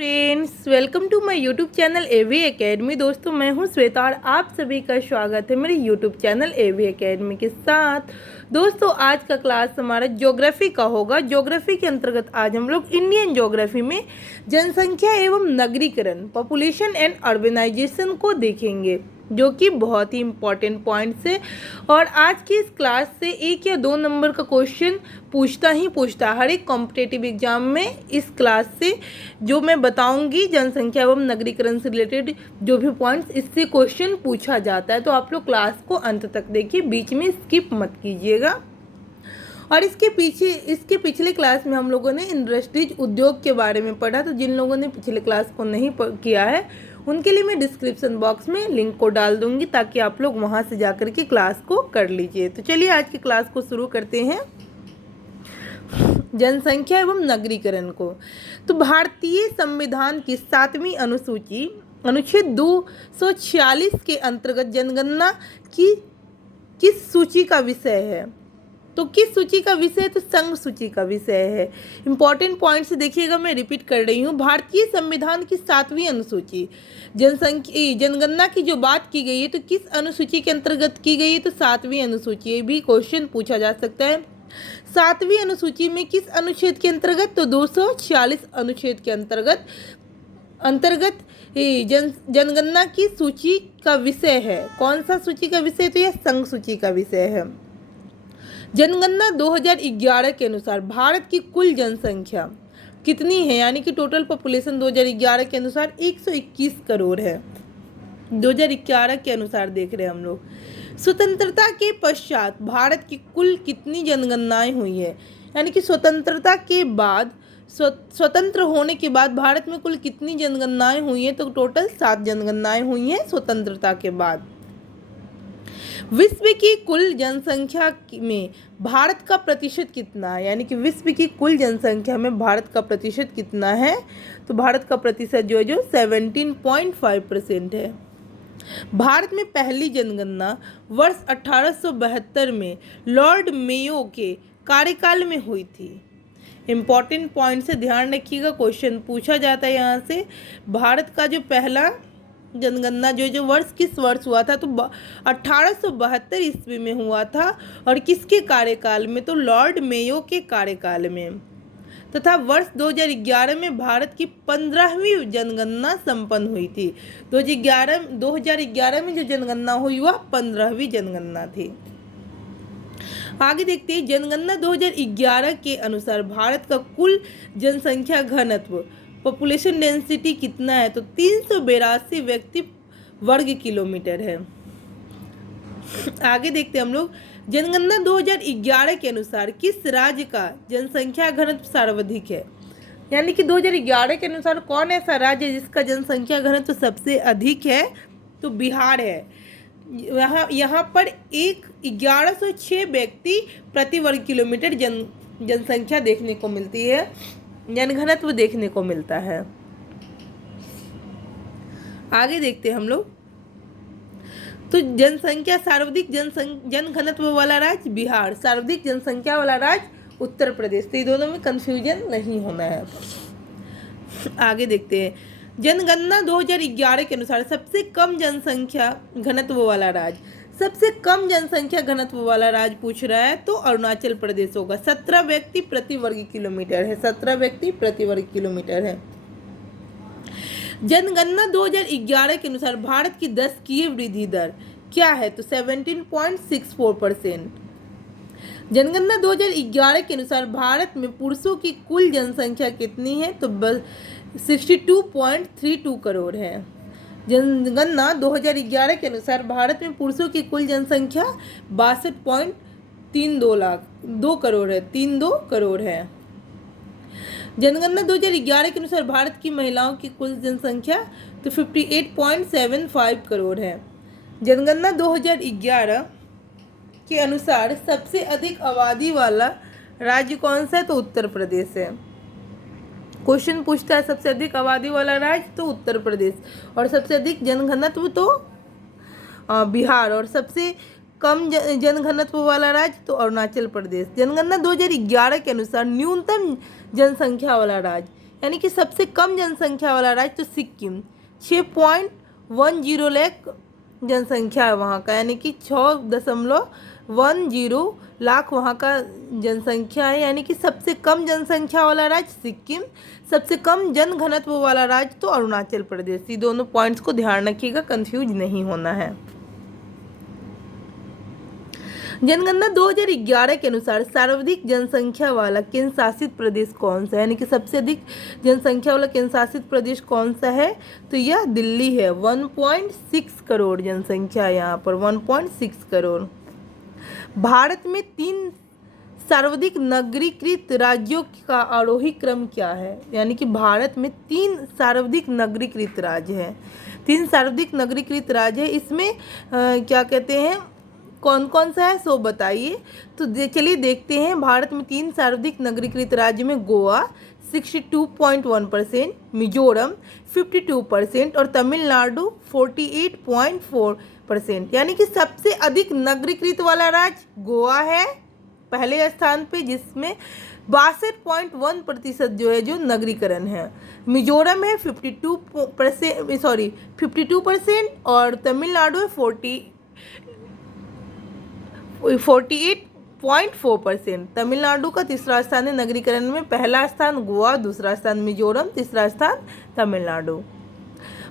Friends, welcome to my YouTube channel AV academy. दोस्तों, मैं हूं श्वेता और आप सभी का स्वागत है मेरे यूट्यूब चैनल एवी एकेडमी के साथ। दोस्तों, आज का क्लास हमारा ज्योग्राफी का होगा। ज्योग्राफी के अंतर्गत आज हम लोग इंडियन ज्योग्राफी में जनसंख्या एवं नगरीकरण, पॉपुलेशन एंड अर्बनाइजेशन को देखेंगे, जो कि बहुत ही इम्पॉर्टेंट पॉइंट्स है। और आज की इस क्लास से 1 या 2 नंबर का क्वेश्चन पूछता हर एक कॉम्पिटेटिव एग्जाम में। इस क्लास से जो मैं बताऊंगी जनसंख्या एवं नगरीकरण से रिलेटेड जो भी पॉइंट्स, इससे क्वेश्चन पूछा जाता है। तो आप लोग क्लास को अंत तक देखिए, बीच में स्किप मत कीजिएगा। और इसके पिछले क्लास में हम लोगों ने इंडस्ट्रीज, उद्योग के बारे में पढ़ा। तो जिन लोगों ने पिछले क्लास को नहीं किया है, उनके लिए मैं डिस्क्रिप्शन बॉक्स में लिंक को डाल दूंगी, ताकि आप लोग वहां से जाकर के क्लास को कर लीजिए। तो चलिए आज की क्लास को शुरू करते हैं, जनसंख्या एवं नगरीकरण को। तो भारतीय संविधान की 7वीं अनुसूची अनुच्छेद 246 के अंतर्गत जनगणना की किस सूची का विषय है? तो किस सूची का विषय? तो संघ सूची का विषय है। इंपॉर्टेंट पॉइंट से देखिएगा, मैं रिपीट कर रही हूँ। भारतीय संविधान की 7वीं अनुसूची जनगणना की जो बात की गई है, तो किस अनुसूची के अंतर्गत की गई है? तो 7वीं अनुसूची। ये भी क्वेश्चन पूछा जा सकता है। 7वीं अनुसूची में किस अनुच्छेद के अंतर्गत? तो 246 अनुच्छेद के अंतर्गत जनगणना की सूची का विषय है। कौन सा सूची का विषय? तो यह संघ सूची का विषय है। जनगणना 2011 के अनुसार भारत की कुल जनसंख्या कितनी है? यानी कि टोटल पॉपुलेशन 2011 के अनुसार 121 करोड़ है। 2011 के अनुसार देख रहे हैं हम लोग। स्वतंत्रता के पश्चात भारत की कुल कितनी जनगणनाएं हुई है? यानी कि स्वतंत्रता के बाद, स्वतंत्र होने के बाद भारत में कुल कितनी जनगणनाएं हुई हैं? तो टोटल 7 जनगणनाएं हुई हैं स्वतंत्रता के बाद। विश्व की कुल जनसंख्या में भारत का प्रतिशत कितना है? यानी कि विश्व की कुल जनसंख्या में भारत का प्रतिशत कितना है? तो भारत का प्रतिशत जो 17.5% है। भारत में पहली जनगणना वर्ष 1872 में लॉर्ड मेयो के कार्यकाल में हुई थी। इम्पॉर्टेंट पॉइंट से ध्यान रखिएगा, क्वेश्चन पूछा जाता है यहाँ से। भारत का जो पहला जनगणना जो वर्ष किस वर्ष हुआ था? तो 1872 ईस्वी में हुआ था। और किसके कार्यकाल में? तो लॉर्ड मेयो के कार्यकाल में। तथा वर्ष 2011 में भारत की 15वीं जनगणना संपन्न हुई थी। 2011 में जो जनगणना हुई वह 15वीं जनगणना थी। आगे देखते हैं, जनगणना 2011 के अनुसार भारत का कुल जनसंख्या घनत्व, पॉपुलेशन डेंसिटी कितना है? तो 382 व्यक्ति वर्ग किलोमीटर है। आगे देखते हैं हम लोग, जनगणना 2011 के अनुसार किस राज्य का जनसंख्या घनत्व सर्वाधिक है? यानी कि 2011 के अनुसार कौन ऐसा राज्य है जिसका जनसंख्या घनत्व सबसे अधिक है? तो बिहार है। यहाँ पर 1106 व्यक्ति प्रति वर्ग किलोमीटर जनसंख्या देखने को मिलती है, जनघनत्व देखने को मिलता है। आगे देखते हैं हम लोग, तो जनसंख्या सर्वाधिक जनघनत्व वाला राज्य बिहार, सर्वाधिक जनसंख्या वाला राज्य उत्तर प्रदेश। तो ये दोनों में कंफ्यूजन नहीं होना है। आगे देखते हैं, जनगणना 2011 के अनुसार सबसे कम जनसंख्या घनत्व वाला राज्य, सबसे कम जनसंख्या घनत्व वाला राज्य पूछ रहा है, तो अरुणाचल प्रदेश होगा। 17 व्यक्ति प्रति वर्ग किलोमीटर है। 17 व्यक्ति प्रति वर्ग किलोमीटर है। जनगणना 2011 के अनुसार भारत की दशकीय वृद्धि दर क्या है? तो 17.64%। जनगणना 2011 के अनुसार भारत में पुरुषों की कुल जनसंख्या कितनी है? तो 62.32 करोड़ है। जनगणना 2011 के अनुसार भारत में पुरुषों की कुल जनसंख्या 62 करोड़ है। 32 करोड़ है। जनगणना 2011 के अनुसार भारत की महिलाओं की कुल जनसंख्या तो 58.75 करोड़ है। जनगणना 2011 के अनुसार सबसे अधिक आबादी वाला राज्य कौन सा है? तो उत्तर प्रदेश है। क्वेश्चन पूछता है सबसे अधिक आबादी वाला राज्य, तो उत्तर प्रदेश। और सबसे अधिक जनघनत्व तो बिहार। और सबसे कम जनघनत्व वाला राज्य तो अरुणाचल प्रदेश। जनगणना 2011 के अनुसार न्यूनतम जनसंख्या वाला राज्य, यानी कि सबसे कम जनसंख्या वाला राज्य तो सिक्किम, 6.10 लाख जनसंख्या है वहाँ का, यानी कि 6.10 लाख वहाँ का जनसंख्या है, यानी कि सबसे कम जनसंख्या वाला राज्य सिक्किम, सबसे कम जनघनत्व वाला राज्य तो अरुणाचल प्रदेश। ये दोनों पॉइंट्स को ध्यान रखिएगा, कंफ्यूज नहीं होना है। जनगणना 2011 के अनुसार सर्वाधिक जनसंख्या वाला केंद्र शासित प्रदेश कौन सा है, यानी कि सबसे अधिक जनसंख्या वाला केंद्र शासित प्रदेश कौन सा है, तो यह दिल्ली है। 1.6 करोड़ जनसंख्या यहाँ पर, 1.6 करोड़। भारत में 3 सर्वाधिक नगरीकृत राज्यों का आरोही क्रम क्या है, यानी कि भारत में 3 सर्वाधिक नगरीकृत राज्य हैं, 3 सर्वाधिक नगरीकृत राज्य है। इसमें क्या कहते हैं, कौन कौन सा है सो बताइए। तो चलिए देखते हैं। भारत में 3 सर्वाधिक नगरीकृत राज्य में गोवा 62.1%, मिजोरम 52% और तमिलनाडु 48.4%, यानी कि सबसे अधिक नगरीकृत वाला राज्य गोवा है पहले स्थान पे, जिसमें 62.1% जो है जो नगरीकरण है। मिजोरम है 52% और तमिलनाडु है 48.4%। तमिलनाडु का तीसरा स्थान है नगरीकरण में, पहला स्थान गोवा, दूसरा स्थान मिजोरम, तीसरा स्थान तमिलनाडु।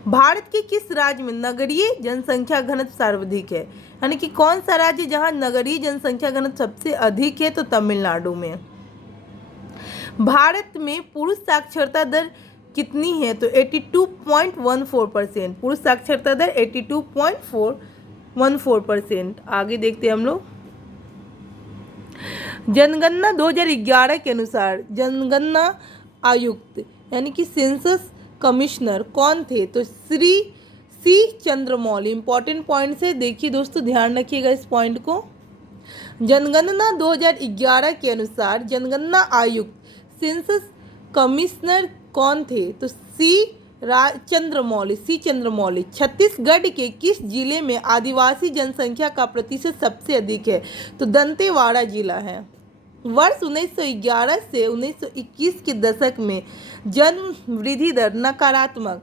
भारत के किस राज्य में नगरीय जनसंख्या घनत्व सर्वाधिक है, यानी कि कौन सा राज्य जहां नगरीय जनसंख्या घनत्व सबसे अधिक है, तो तमिलनाडु में। भारत में पुरुष साक्षरता दर कितनी है, तो 82.14%, पुरुष साक्षरता दर 82.14%। आगे देखते हैं हम लोग। जनगणना 2011 के अनुसार जनगणना आयुक्त यानी कि सेंसस कमिश्नर कौन थे, तो श्री सी चंद्रमौली। इंपॉर्टेंट पॉइंट है, देखिए दोस्तों ध्यान रखिएगा इस पॉइंट को। जनगणना 2011 के अनुसार जनगणना आयुक्त सेंसस कमिश्नर कौन थे, तो सी चंद्रमौली। छत्तीसगढ़ के किस जिले में आदिवासी जनसंख्या का प्रतिशत सबसे अधिक है, तो दंतेवाड़ा जिला है। वर्ष 1911 से 1921 के दशक में जन्म वृद्धि दर नकारात्मक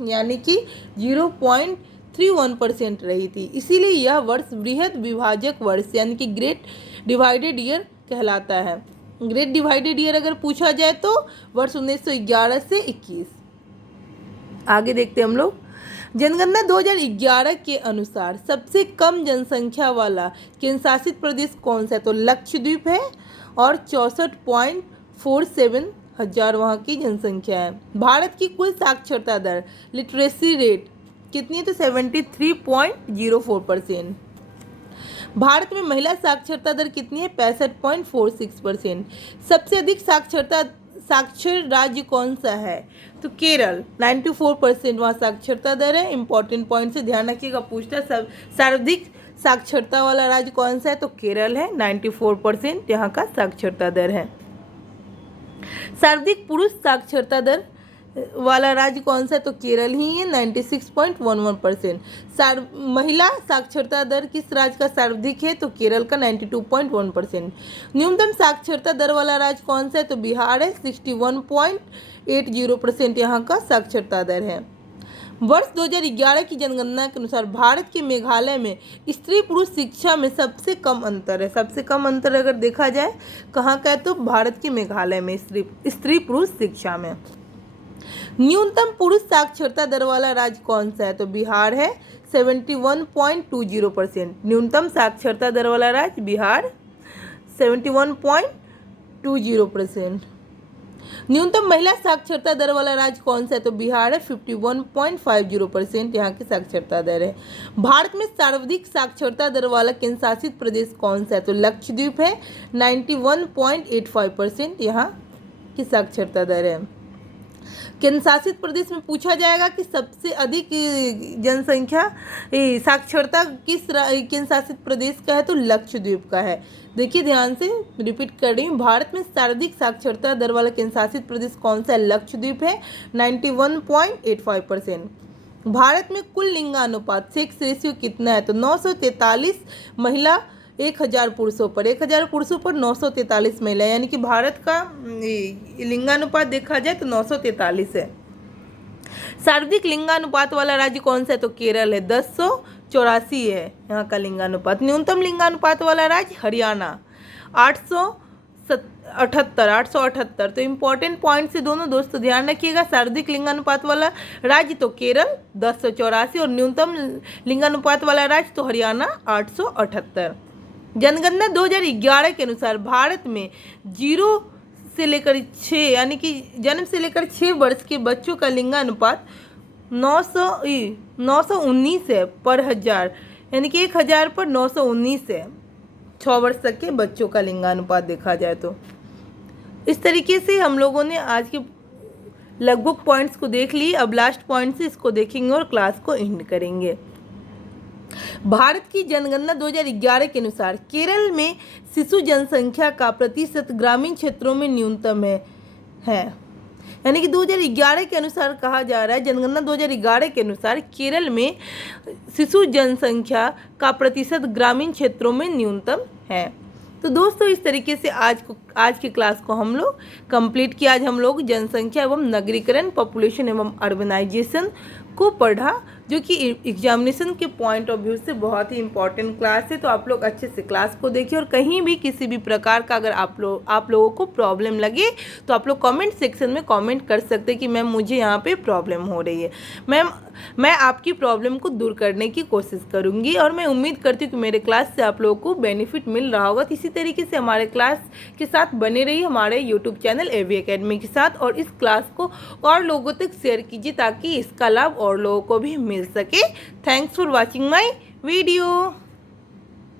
यानी कि 0.31% रही थी, इसीलिए यह वर्ष बृहद विभाजक वर्ष यानी कि ग्रेट डिवाइडेड ईयर कहलाता है। ग्रेट डिवाइडेड ईयर अगर पूछा जाए तो वर्ष 1911 से 21। आगे देखते हैं हम लोग। जनगणना 2011 के अनुसार सबसे कम जनसंख्या वाला केंद्र शासित प्रदेश कौन सा है, तो लक्षद्वीप है और 64.47 हजार वहाँ की जनसंख्या है। भारत की कुल साक्षरता दर लिटरेसी रेट कितनी है, तो 73.04%। भारत में महिला साक्षरता दर कितनी है, 65.46%। सबसे अधिक साक्षर राज्य कौन सा है, तो केरल 94% वहाँ साक्षरता दर है। इंपॉर्टेंट पॉइंट से ध्यान रखिएगा, पूछता सब सर्वाधिक साक्षरता वाला राज्य कौन सा है, तो केरल है, 94% यहाँ का साक्षरता दर है। सर्वाधिक पुरुष साक्षरता दर वाला राज्य कौन सा है, तो केरल ही है, 96.11%। महिला साक्षरता दर किस राज्य का सर्वाधिक है, तो केरल का 92.1%। न्यूनतम साक्षरता दर वाला राज्य कौन सा है, तो बिहार है, 61.80% यहाँ का साक्षरता दर है। वर्ष 2011 की जनगणना के अनुसार भारत के मेघालय में स्त्री पुरुष शिक्षा में सबसे कम अंतर है। सबसे कम अंतर अगर देखा जाए कहाँ का है, तो भारत के मेघालय में स्त्री पुरुष शिक्षा में। न्यूनतम पुरुष साक्षरता दर वाला राज्य कौन सा है, तो बिहार है, 71.20%। न्यूनतम साक्षरता दर वाला राज्य बिहार 71.20%। न्यूनतम महिला साक्षरता दर वाला राज्य कौन सा है, तो बिहार है, 51.50% यहाँ की साक्षरता दर है। भारत में सर्वाधिक साक्षरता दर वाला केंद्र शासित प्रदेश कौन सा है, तो लक्षद्वीप है, 91.85% यहाँ की साक्षरता दर है। केंद्र शासित प्रदेश में पूछा जाएगा कि सबसे अधिक जनसंख्या साक्षरता किस केंद्र शासित प्रदेश का है, तो लक्षद्वीप का है। देखिए ध्यान से रिपीट कर रही हूँ, भारत में सर्वाधिक साक्षरता दर वाला केंद्र शासित प्रदेश कौन सा है, लक्षद्वीप है, 91.85%। भारत में कुल लिंगानुपात सेक्स रेशियो कितना है, तो 943 महिला 1000 पुरुषों पर 943 महिला, यानी कि भारत का लिंगानुपात देखा जाए तो 943 है। सर्वाधिक लिंगानुपात वाला राज्य कौन सा है? तो केरल है, 1084 है यहाँ का लिंगानुपात। न्यूनतम लिंगानुपात वाला राज्य हरियाणा, 878। तो इम्पोर्टेंट पॉइंट से दोनों दोस्तों ध्यान रखिएगा। सर्वाधिक लिंगानुपात वाला राज्य तो केरल 1084 और न्यूनतम लिंगानुपात वाला राज्य तो हरियाणा 878। जनगणना 2011 के अनुसार भारत में 0 से लेकर 6 यानी कि जन्म से लेकर 6 वर्ष के बच्चों का लिंगानुपात 919 है पर हजार, यानी कि 1000 पर 919 है 6 वर्ष तक के बच्चों का लिंगानुपात देखा जाए तो। इस तरीके से हम लोगों ने आज के लगभग पॉइंट्स को देख लिए। अब लास्ट पॉइंट से इसको देखेंगे और क्लास को एंड करेंगे। भारत की जनगणना 2011 के अनुसार केरल में शिशु जनसंख्या का प्रतिशत ग्रामीण क्षेत्रों में न्यूनतम है। यानी कि 2011 के अनुसार कहा जा रहा है, जनगणना 2011 के अनुसार केरल में शिशु जनसंख्या का प्रतिशत ग्रामीण क्षेत्रों में न्यूनतम है। तो दोस्तों इस तरीके से आज की क्लास को हम लोग कंप्लीट किया। आज हम लोग जनसंख्या एवं नगरीकरण, पॉपुलेशन एवं अर्बनाइजेशन को पढ़ा, जो कि एग्जामिनेशन के पॉइंट ऑफ व्यू से बहुत ही इंपॉर्टेंट क्लास है। तो आप लोग अच्छे से क्लास को देखिए और कहीं भी किसी भी प्रकार का अगर आप लोगों को प्रॉब्लम लगे तो आप लोग कमेंट सेक्शन में कमेंट कर सकते हैं कि मैम मुझे यहाँ पे प्रॉब्लम हो रही है। मैम मैं आपकी प्रॉब्लम को दूर करने की कोशिश करूँगी और मैं उम्मीद करती हूँ कि मेरे क्लास से आप लोगों को बेनिफिट मिल रहा होगा। तो इसी तरीके से हमारे क्लास के साथ बने रहिए, हमारे यूट्यूब चैनल AV Academy के साथ, और इस क्लास को और लोगों तक शेयर कीजिए ताकि इसका लाभ और लोगों को भी मिल सके। Thanks for watching my video.